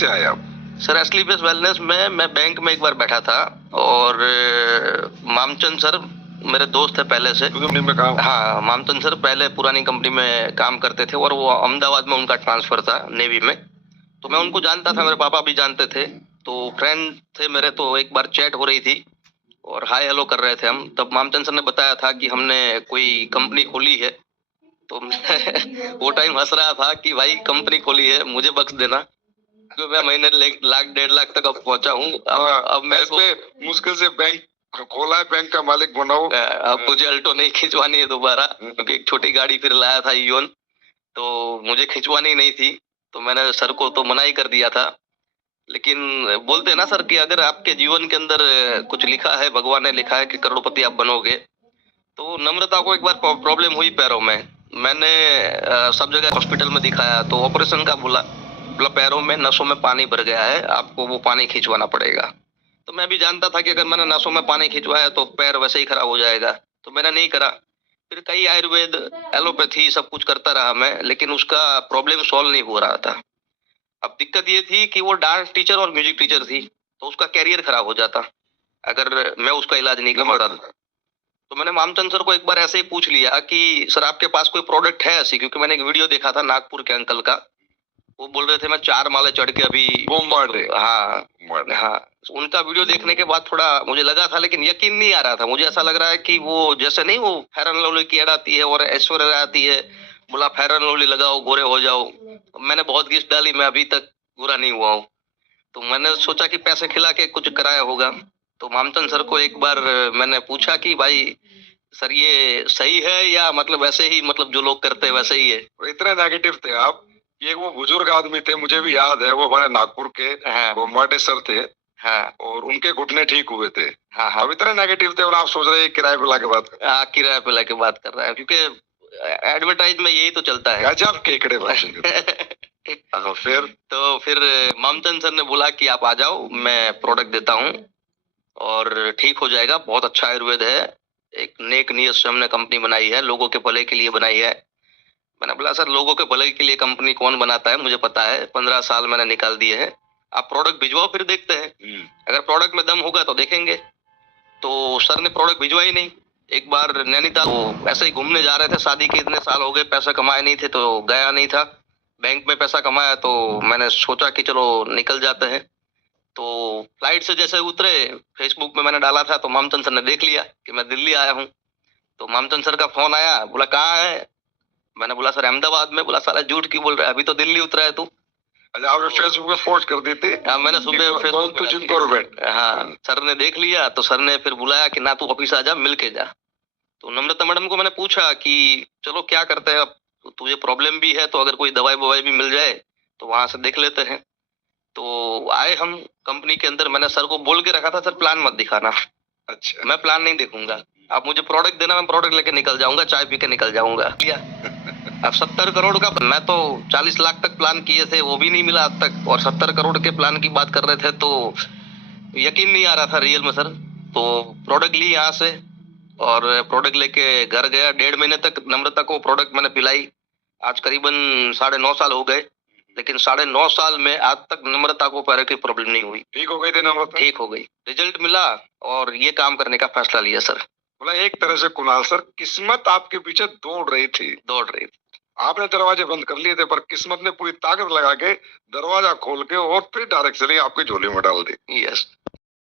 कैसे आए आप? सर असली बेस वेलनेस में मैं बैंक में एक बार बैठा था और मामचंद सर मेरे दोस्त थे पहले से। कंपनी में काम? हाँ, मामचंद सर पहले पुरानी कंपनी में काम करते थे और वो अहमदाबाद में उनका ट्रांसफर था नेवी में। तो मैं उनको जानता था, मेरे पापा भी जानते थे, तो फ्रेंड थे मेरे। तो एक बार चैट हो रही थी और हाय हेलो कर रहे थे हम। तब मामचंद सर ने बताया था कि हमने कोई कंपनी खोली है। तो मैं वो टाइम हंस रहा था कि भाई कंपनी खोली है, मुझे बख्श देना, तो मैं महीने लाख 1.5 लाख तक अब पहुंचा हूँ। अब मेरे को मुश्किल से बैंक खोला है, बैंक का मालिक बनाओ। अब मुझे अल्टो नहीं खिंचवानी है दोबारा, क्योंकि एक छोटी गाड़ी फिर लाया था ईओन, तो मुझे खिंचवानी नहीं थी। तो मैंने सर को तो मना ही कर दिया था। लेकिन बोलते हैं ना सर कि अगर आपके जीवन के अंदर कुछ लिखा है, भगवान ने लिखा है कि करोड़पति आप बनोगे, तो नम्रता को एक बार प्रॉब्लम हुई पैरों में। मैंने सब जगह हॉस्पिटल में दिखाया तो ऑपरेशन का बोला पैरों में नसों में पानी भर गया है, आपको वो पानी खिंचवाना पड़ेगा। तो मैं भी जानता था कि अगर मैंने नसों में पानी खिंचवाया तो पैर वैसे ही खराब हो जाएगा, तो मैंने नहीं करा। फिर कई आयुर्वेद, एलोपैथी सब कुछ करता रहा मैं, लेकिन उसका प्रॉब्लम सॉल्व नहीं हो रहा था। अब दिक्कत ये थी कि वो डांस टीचर और म्यूजिक टीचर थी, तो उसका कैरियर खराब हो जाता अगर मैं उसका इलाज नहीं करवाता। तो मैंने मामचंद सर को एक बार ऐसे ही पूछ लिया कि सर आपके पास कोई प्रोडक्ट है ऐसी, क्योंकि मैंने एक वीडियो देखा था नागपुर के अंकल का। वो बोल रहे थे मैं 4 माले चढ़ के अभी हाँ हाँ, उनका वीडियो देखने के बाद थोड़ा मुझे लगा था, लेकिन यकीन नहीं आ रहा था। मुझे ऐसा लग रहा है कि वो जैसे नहीं, वो फेयर एंड लवली की एड आती है और ऐश्वर्या राय आती है, बोला फेयर एंड लवली लगाओ गोरे हो जाओ। मैंने बहुत घिस डाली, मैं अभी तक पूरा नहीं हुआ हूँ। तो मैंने सोचा कि पैसे खिला के कुछ कराया होगा। तो मामचंद सर को एक बार मैंने पूछा कि भाई सर ये सही है या मतलब वैसे ही, मतलब जो लोग करते हैं वैसे ही है। इतने नेगेटिव थे आप। ये वो बुजुर्ग आदमी थे, मुझे भी याद है, वो हमारे नागपुर के हाँ, वो माटे सर थे। हाँ, और उनके घुटने ठीक हुए थे। हाँ, हाँ। अब इतने नेगेटिव थे और आप सोच रहे हैं किराए पे लाके बात कर। हाँ, किराए पे लाके बात कर रहा है, क्योंकि एडवर्टाइज में यही तो चलता है। गजब केकड़े फिर मामचंद सर ने बोला कि आप आ जाओ, मैं प्रोडक्ट देता हूँ और ठीक हो जाएगा। बहुत अच्छा आयुर्वेद है, एक नेक नियत से हमने कंपनी बनाई है, लोगों के भले के लिए बनाई है। मैंने बोला सर लोगों के भले के लिए कंपनी कौन बनाता है, मुझे पता है, 15 साल मैंने निकाल दिए हैं। आप प्रोडक्ट भिजवाओ फिर देखते हैं, अगर प्रोडक्ट में दम होगा तो देखेंगे। तो सर ने प्रोडक्ट भिजवा ही नहीं। एक बार नैनीताल तो ऐसे ही घूमने जा रहे थे, शादी के इतने साल हो गए, पैसा कमाए नहीं थे तो गया नहीं था। बैंक में पैसा कमाया तो मैंने सोचा कि चलो निकल जाते हैं। तो फ्लाइट से जैसे उतरे, फेसबुक में मैंने डाला था तो मामचंद सर ने देख लिया कि मैं दिल्ली आया हूँ। तो मामचंद सर का फोन आया, बोला कहाँ है? मैंने बोला सर अहमदाबाद में। बोला साला झूठ क्यों बोल रहा है, अभी तो दिल्ली उतरा है तू। अच्छा, आपने फेसबुक पे पोस्ट कर दी थी? हाँ, मैंने सुबह फेसबुक पे। हाँ, सर ने देख लिया तो सर ने फिर बुलाया कि ना तू ऑफिस आ जा, मिल के जा। तो नम्रता मैडम को मैंने पूछा कि चलो क्या करते हैं अब, तुझे प्रॉब्लम भी है तो अगर कोई दवाई ववाई भी मिल जाए तो वहां से देख लेते हैं। तो आए हम कंपनी के अंदर। मैंने सर को बोल के रखा था सर प्लान मत दिखाना। अच्छा, मैं प्लान नहीं देखूंगा, आप मुझे प्रोडक्ट देना, मैं प्रोडक्ट लेके निकल जाऊंगा, चाय पी के निकल जाऊंगा। अब 70 करोड़ का, मैं तो 40 लाख तक प्लान किए थे, वो भी नहीं मिला आज तक, और 70 करोड़ के प्लान की बात कर रहे थे, तो यकीन नहीं आ रहा था रियल में सर। तो प्रोडक्ट ली यहाँ से और प्रोडक्ट लेके घर गया। 1.5 महीने तक नम्रता को प्रोडक्ट मैंने पिलाई। आज करीबन 9.5 साल हो गए, लेकिन 9.5 साल में आज तक नम्रता को पैरों की प्रॉब्लम नहीं हुई। ठीक हो गई थी नम्रता? ठीक हो गई, रिजल्ट मिला और ये काम करने का फैसला लिया सर। बोला एक तरह से कुणाल सर, किस्मत आपके पीछे दौड़ रही थी। आपने दरवाजे बंद कर लिए थे, पर किस्मत ने पूरी ताकत लगा के दरवाजा खोल के और फिर डायरेक्ट चली आपकी झोली में डाल दी। यस।